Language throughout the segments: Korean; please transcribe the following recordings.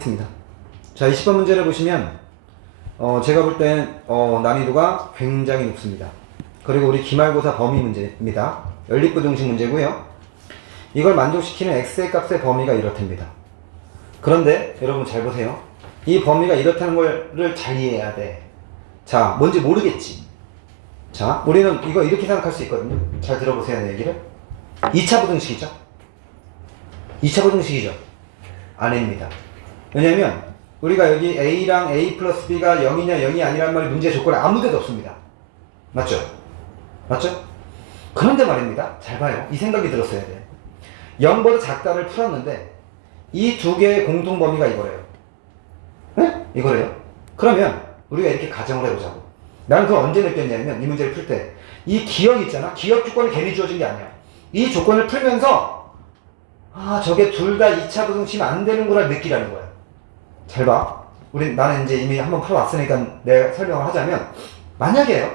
같습니다. 자, 20번 문제를 보시면 어, 제가 볼 땐 어, 난이도가 굉장히 높습니다. 그리고 우리 기말고사 범위 문제입니다. 연립부등식 문제고요. 이걸 만족시키는 x의 값의 범위가 이렇답니다. 그런데 여러분 잘 보세요. 이 범위가 이렇다는 걸를 잘 이해해야 돼. 자, 뭔지 모르겠지. 자, 우리는 이거 이렇게 생각할 수 있거든요. 잘 들어보세요, 내 얘기를. 2차 부등식이죠. 2차 부등식이죠. 아닙니다. 왜냐면 우리가 여기 a랑 a 플러스 b가 0이냐 0이 아니란 말이 문제 조건에 아무 데도 없습니다. 맞죠? 맞죠? 그런데 말입니다. 잘 봐요. 이 생각이 들었어야 돼. 0보다 작다를 풀었는데 이 두 개의 공통 범위가 이거래요. 네? 이거래요. 그러면 우리가 이렇게 가정을 해보자고. 나는 그걸 언제 느꼈냐면 이 문제를 풀 때 이 기억 있잖아. 기억 조건이 괜히 주어진 게 아니야. 이 조건을 풀면서 아 저게 둘 다 2차 부등식이면 안 되는구나 느끼라는 거야. 잘 봐. 우리 나는 이제 이미 한번 풀어왔으니까 내가 설명을 하자면 만약에요.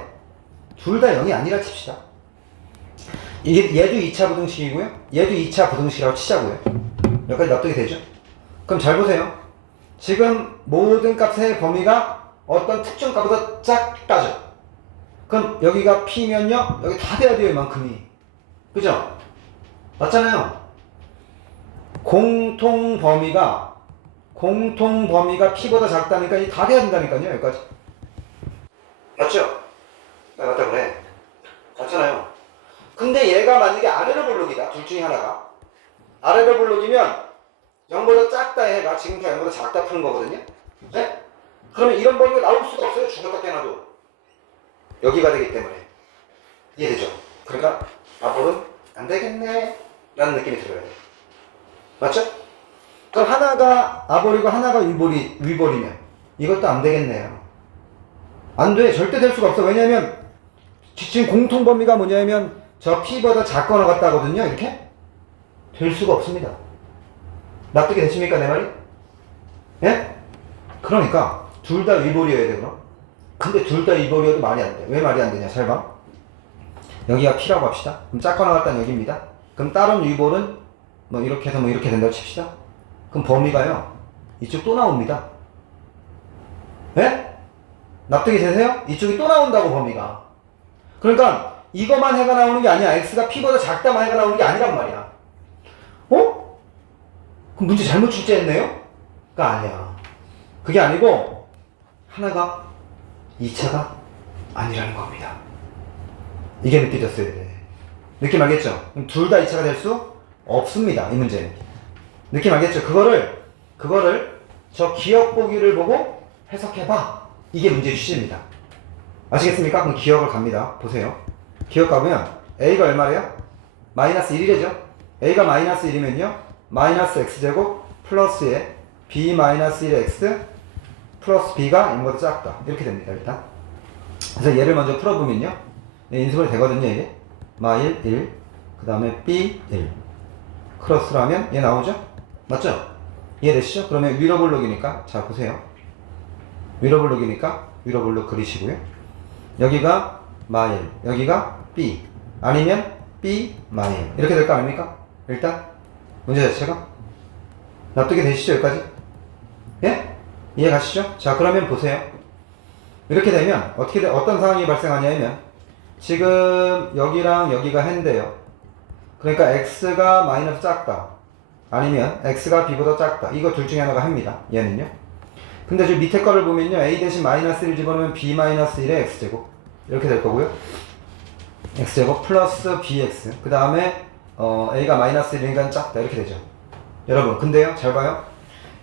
둘 다 0이 아니라 칩시다. 이게 얘도 2차 부등식이고요. 얘도 2차 부등식이라고 치자고요. 여기까지 납득이 되죠? 그럼 잘 보세요. 지금 모든 값의 범위가 어떤 특정 값보다 작다죠. 그럼 여기가 P면요. 여기 다 돼야 돼요, 이만큼이. 그죠? 맞잖아요. 공통 범위가 공통 범위가 P보다 작다니까 이 다 돼야 된다니까요, 여기까지. 맞죠? 나 맞다 그래. 맞잖아요. 근데 얘가 만약에 아래로 볼록이다. 둘 중에 하나가. 아래로 볼록이면 0보다 작다 해가 지금부터 0보다 작다 푸는 거거든요. 네? 그러면 이런 범위가 나올 수가 없어요. 죽었다 깨나도. 여기가 되기 때문에. 이해되죠? 그러니까 앞으로는 안 되겠네. 라는 느낌이 들어야 돼. 맞죠? 그럼 하나가 아버리고 하나가 위버리, 위버리면 이것도 안 되겠네요. 안 돼. 절대 될 수가 없어. 왜냐면 지금 공통 범위가 뭐냐면 저 P보다 작거나 같다거든요. 이렇게 될 수가 없습니다. 납득이 되십니까 내 말이? 예? 그러니까 둘 다 위볼이어야 돼 그럼. 근데 둘 다 위볼이어도 말이 안 돼. 왜 말이 안 되냐? 잘 봐. 여기가 P라고 합시다. 그럼 작거나 같다는 여기입니다. 그럼 다른 위볼은 뭐 이렇게 해서 뭐 이렇게 된다고 칩시다. 그럼 범위가요. 이쪽 또 나옵니다. 예? 납득이 되세요? 이쪽이 또 나온다고 범위가. 그러니까 이거만 해가 나오는 게 아니야. x가 p보다 작다만 해가 나오는 게 아니란 말이야. 어? 그럼 문제 잘못 출제했네요? 가 아니야. 그게 아니고 하나가 2차가 아니라는 겁니다. 이게 느껴졌어야 돼. 느낌 알겠죠? 둘 다 2차가 될 수 없습니다. 이 문제는. 느낌 알겠죠? 그거를 그거를 저 기억 보기를 보고 해석해봐. 이게 문제 취지입니다. 아시겠습니까? 그럼 기억을 갑니다. 보세요. 기억 가보면 a가 얼마래요? 마이너스 1이래죠? a가 마이너스 1이면요. 마이너스 x제곱 플러스에 b 마이너스 1의 x 플러스 b가 이거보다 작다. 이렇게 됩니다. 일단. 그래서 얘를 먼저 풀어보면요. 예, 인수분해 되거든요. 이게. 마 1 1. 그 다음에 b 1. 크로스로 하면 얘 나오죠? 맞죠? 이해되시죠? 그러면 위로 볼록이니까 자 보세요. 위로 볼록이니까 위로 볼록 그리시고요. 여기가 마일, 여기가 B, 아니면 B 마일 이렇게 될 거 아닙니까? 일단 문제 자체가 납득이 되시죠 여기까지? 예? 이해 가시죠? 자 그러면 보세요. 이렇게 되면 어떻게 돼- 어떤 상황이 발생하냐면 지금 여기랑 여기가 해인데요. 그러니까 x가 마이너스 작다. 아니면 x가 b보다 작다. 이거 둘 중에 하나가 합니다. 얘는요. 근데 저 밑에 거를 보면요. a 대신 마이너스 1 집어넣으면 b 마이너스 1의 x제곱. 이렇게 될 거고요. x제곱 플러스 bx. 그 다음에 어, a가 마이너스 1이니까 작다. 이렇게 되죠. 여러분, 근데요. 잘 봐요.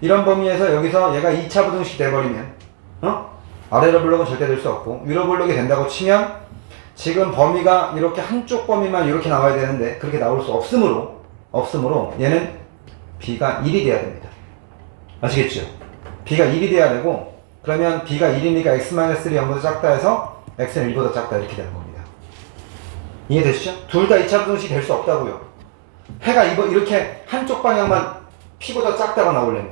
이런 범위에서 여기서 얘가 2차 부등식 돼버리면 어? 아래로 블록은 절대 될 수 없고 위로 블록이 된다고 치면 지금 범위가 이렇게 한쪽 범위만 이렇게 나와야 되는데 그렇게 나올 수 없으므로 없으므로 얘는 b가 1이 돼야 됩니다. 아시겠죠? b가 1이 돼야 되고 그러면 b가 1이니까 x-1이 0보다 작다 해서 x는 1보다 작다 이렇게 되는 겁니다. 이해되시죠? 둘 다 2차 부등식이 될 수 없다고요. 해가 이렇게 한쪽 방향만 p보다 작다가 나오려면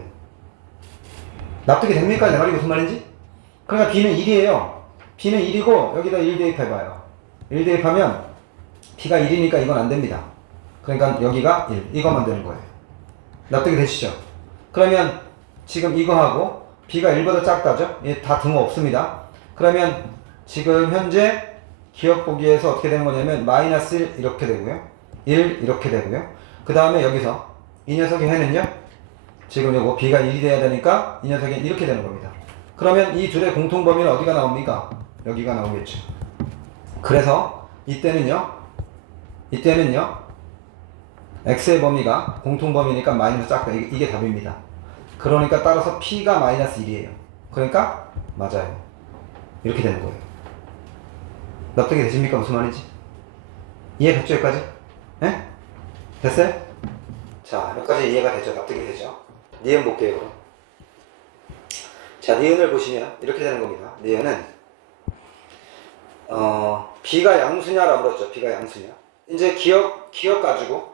납득이 됩니까? 내 말이 무슨 말인지? 그러니까 b는 1이에요. b는 1이고 여기다 1 대입해봐요. 1 대입하면 b가 1이니까 이건 안 됩니다. 그러니까 여기가 1 이것만 되는 거예요. 납득이 되시죠? 그러면 지금 이거하고 b가 1보다 작다죠? 얘다 등호 없습니다. 그러면 지금 현재 기억 보기에서 어떻게 되는 거냐면 마이너스 1 이렇게 되고요. 1 이렇게 되고요. 그 다음에 여기서 이 녀석의 해는요. 지금 요거 b가 1이 돼야 되니까 이 녀석이 이렇게 되는 겁니다. 그러면 이 둘의 공통 범위는 어디가 나옵니까? 여기가 나오겠죠. 그래서 이때는요. 이때는요. X의 범위가 공통 범위니까 마이너스 작다. 이게, 이게 답입니다. 그러니까 따라서 p가 마이너스 1이에요. 그러니까 맞아요. 이렇게 되는 거예요. 납득이 되십니까? 무슨 말인지? 이해 됐죠, 여기까지? 네? 됐어요? 자, 여기까지 이해가 되죠? 납득이 되죠? 니은 볼게요. 자, 니은을 보시면 이렇게 되는 겁니다. 니은은 어, B가 양수냐라고 그랬죠. B가 양수냐. 이제 기억, 기억 가지고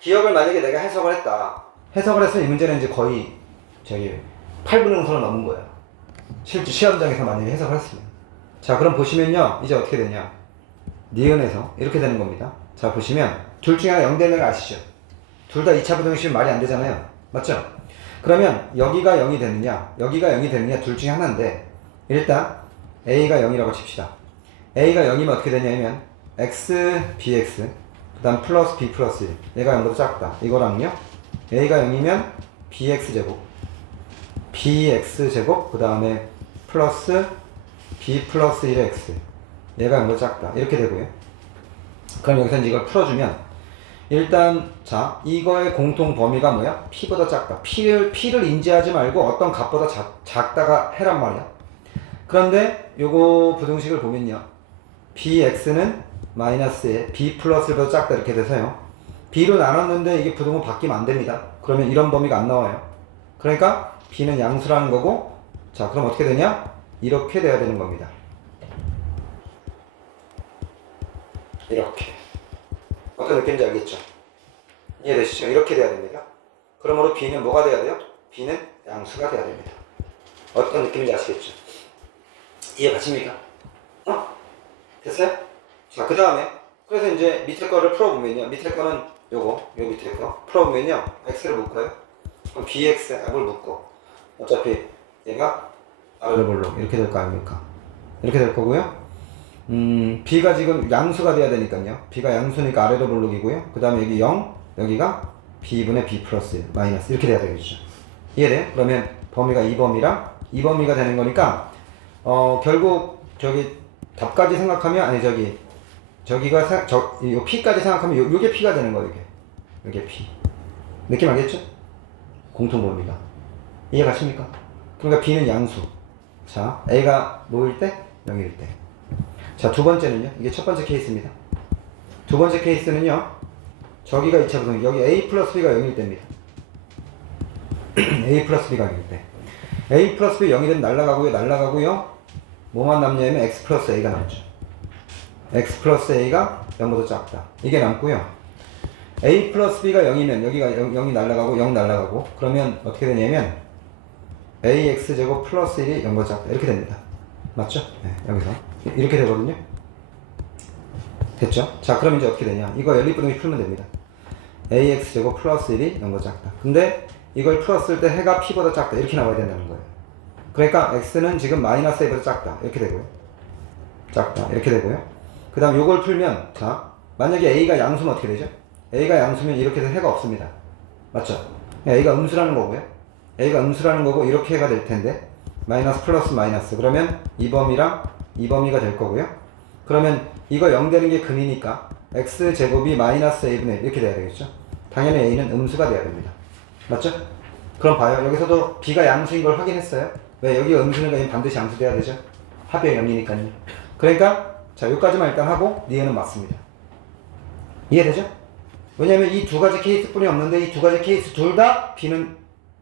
기억을 만약에 내가 해석을 했다. 해석을 했으면 이 문제는 이제 거의 저기 8분의 0선을 넘은 거야. 실제 시험장에서 만약에 해석을 했으면. 자, 그럼 보시면요. 이제 어떻게 되냐. 니은에서 이렇게 되는 겁니다. 자, 보시면 둘 중에 하나 0 되는 거 아시죠? 둘 다 2차 부등식이면 말이 안 되잖아요. 맞죠? 그러면 여기가 0이 되느냐, 여기가 0이 되느냐 둘 중에 하나인데 일단 a가 0이라고 칩시다. a가 0이면 어떻게 되냐면 x, bx 그 다음 플러스 b 플러스 1 얘가 0보다 작다. 이거랑요 a가 0이면 bx 제곱 bx 제곱 그 다음에 플러스 b 플러스 1의 x 얘가 0보다 작다. 이렇게 되고요. 그럼 여기서 이걸 풀어주면 일단 자 이거의 공통 범위가 뭐야? p보다 작다. p를 p를 인지하지 말고 어떤 값보다 작, 작다가 해란 말이야. 그런데 요거 부등식을 보면요. bx는 마이너스에 b 플러스보다 작다 이렇게 돼서요. b로 나눴는데 이게 부등호 바뀌면 안 됩니다. 그러면 이런 범위가 안 나와요. 그러니까 b는 양수라는 거고 자 그럼 어떻게 되냐? 이렇게 돼야 되는 겁니다. 이렇게. 어떤 느낌인지 알겠죠? 이해되시죠? 이렇게 돼야 됩니다. 그러므로 B는 뭐가 돼야 돼요? B는 양수가 돼야 됩니다. 어떤 느낌인지 아시겠죠? 이해 가십니까? 어? 됐어요? 자, 그 다음에 그래서 이제 밑에 거를 풀어보면요. 밑에 거는 요거, 요 밑에 거 풀어보면요. X를 묶어요. 그럼 BX, F을 묶고 어차피 얘가 R을 볼로 이렇게 될 거 아닙니까? 이렇게 될 거고요. 음, B가 지금 양수가 돼야 되니까요. B가 양수니까 아래로 볼록이고요. 그 다음에 여기 0, 여기가 B분의 B 플러스 1, 마이너스 이렇게 돼야 되겠죠. 이해돼요? 그러면 범위가 2범위랑 2범위가 되는 거니까 어, 결국 저기 답까지 생각하면 아니 저기 저기가 생- 저, 이 P까지 생각하면 요, 요게 P가 되는 거예요. 이게. 요게 P. 느낌 알겠죠? 공통 범위가. 이해 가십니까? 그러니까 B는 양수. 자, A가 뭐일 때? 0일 때. 자, 두 번째는요. 이게 첫 번째 케이스입니다. 두 번째 케이스는요. 저기가 2차 부등 여기 A 플러스 B가 0일 때입니다. A 플러스 B가 0일 때. A 플러스 B 0이 되면 날라가고요. 날라가고요. 뭐만 남냐면 X 플러스 A가 남죠. X 플러스 A가 0보다 작다. 이게 남고요. A 플러스 B가 0이면 여기가 0, 0이 날라가고 0 날라가고 그러면 어떻게 되냐면 AX 제곱 플러스 1이 0보다 작다. 이렇게 됩니다. 맞죠? 네, 여기서 이렇게 되거든요. 됐죠? 자, 그럼 이제 어떻게 되냐? 이거 연립부등식 풀면 됩니다. ax 제곱 플러스 1이 0보다 작다. 근데 이걸 풀었을 때 해가 p보다 작다. 이렇게 나와야 된다는 거예요. 그러니까 x는 지금 마이너스 a보다 작다. 이렇게 되고요. 작다. 이렇게 되고요. 그 다음 요걸 풀면 자, 만약에 a가 양수면 어떻게 되죠? a가 양수면 이렇게 해서 해가 없습니다. 맞죠? a가 음수라는 거고요. a가 음수라는 거고 이렇게 해가 될 텐데 마이너스 플러스 마이너스 그러면 2범위랑 2범위가 될 거고요. 그러면 이거 0 되는 게 근이니까 x 제곱이 마이너스 a분의 1 이렇게 돼야 되겠죠. 당연히 a는 음수가 돼야 됩니다. 맞죠? 그럼 봐요. 여기서도 b가 양수인 걸 확인했어요. 왜 여기가 음수니까 얘는 반드시 양수 돼야 되죠. 합의 0이니까요. 그러니까 자 여기까지만 일단 하고 니은은 맞습니다. 이해되죠? 왜냐면 이두 가지 케이스뿐이 없는데 이 두 가지 케이스 둘 다 b는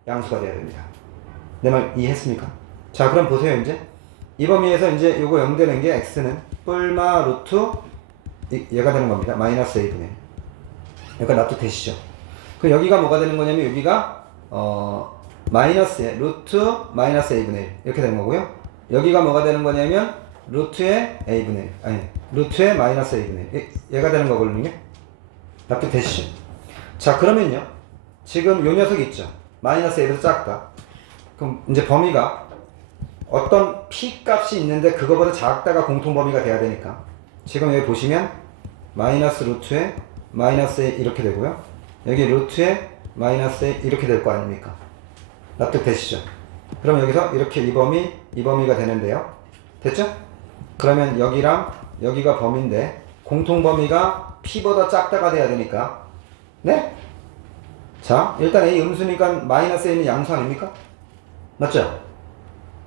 양수가 돼야 됩니다. 내 말 이해했습니까? 자 그럼 보세요 이제 이 범위에서 이제 요거 0 되는 게 x는 뿔마 루트 이- 얘가 되는 겁니다. 마이너스 a분의 약간 납득 되시죠? 그 여기가 뭐가 되는 거냐면 여기가 어 마이너스에 루트 마이너스 a분의 1 이렇게 되는 거고요. 여기가 뭐가 되는 거냐면 루트의 a분의 1 아니 루트의 마이너스 a분의 1 얘- 얘가 되는 거거든요. 납득 되시죠? 자 그러면요 지금 요 녀석 있죠? 마이너스 a보다 작다. 그럼 이제 범위가 어떤 p 값이 있는데 그거보다 작다가 공통 범위가 돼야 되니까 지금 여기 보시면 마이너스 루트에 마이너스 A 이렇게 되고요. 여기 루트에 마이너스 A 이렇게 될 거 아닙니까? 납득되시죠? 그럼 여기서 이렇게 이 범위, 이 범위가 되는데요. 됐죠? 그러면 여기랑 여기가 범위인데 공통 범위가 p보다 작다가 돼야 되니까 네? 자, 일단 A 음수니까 마이너스 A는 양수 아닙니까? 맞죠?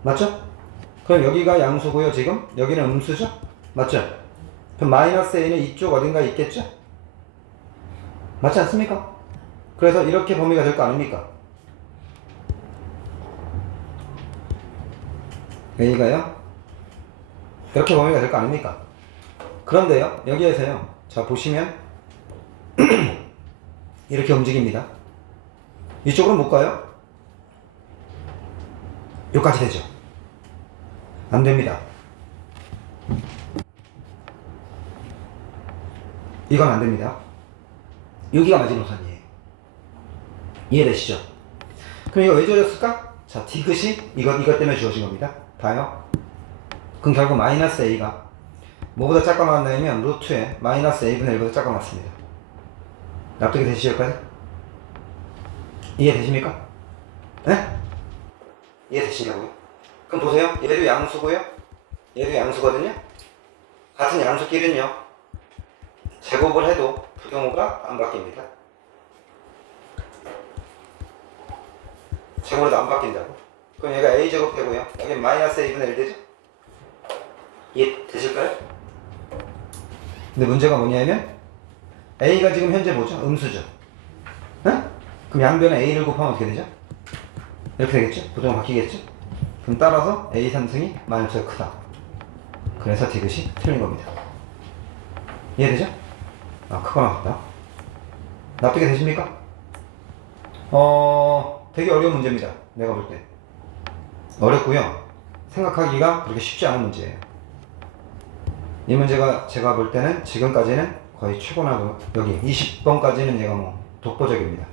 맞죠? 그럼 여기가 양수고요, 지금. 여기는 음수죠? 맞죠? 그럼 마이너스 A는 이쪽 어딘가에 있겠죠? 맞지 않습니까? 그래서 이렇게 범위가 될 거 아닙니까? A가요? 이렇게 범위가 될 거 아닙니까? 그런데요, 여기에서요, 자, 보시면, 이렇게 움직입니다. 이쪽으로 못 가요? 여기까지 되죠? 안 됩니다. 이건 안 됩니다. 여기가 마지노선이에요. 이해되시죠? 그럼 이거 왜 저렸을까? 자, 디귿이 이거, 이것 때문에 주어진 겁니다. 봐요. 그럼 결국 마이너스 a가 뭐보다 작가 나왔냐면 루트에 마이너스 a분의 1보다 작가 나왔습니다. 납득이 되시실까요? 이해되십니까? 네? 이해되시냐고요? 그럼 보세요. 얘도 양수고요. 얘도 양수거든요. 같은 양수끼리는요. 제곱을 해도 부등호가 안 바뀝니다. 제곱으로도 안 바뀐다고. 그럼 얘가 a 제곱 되고요. 여기 마이너스 a분의 1 되죠? 이해되실까요? 근데 문제가 뭐냐면 a가 지금 현재 뭐죠? 음수죠. 네? 그럼 양변에 a를 곱하면 어떻게 되죠? 이렇게 되겠죠? 부등호 바뀌겠죠? 그럼 따라서 a 삼승이 마이너스가 크다. 그래서 디귿이 틀린 겁니다. 이해되죠? 아, 크거나 같다. 납득이 되십니까? 어, 되게 어려운 문제입니다. 내가 볼 때. 어렵고요. 생각하기가 그렇게 쉽지 않은 문제예요. 이 문제가 제가 볼 때는 지금까지는 거의 최고나고 여기 20번까지는 얘가 뭐 독보적입니다.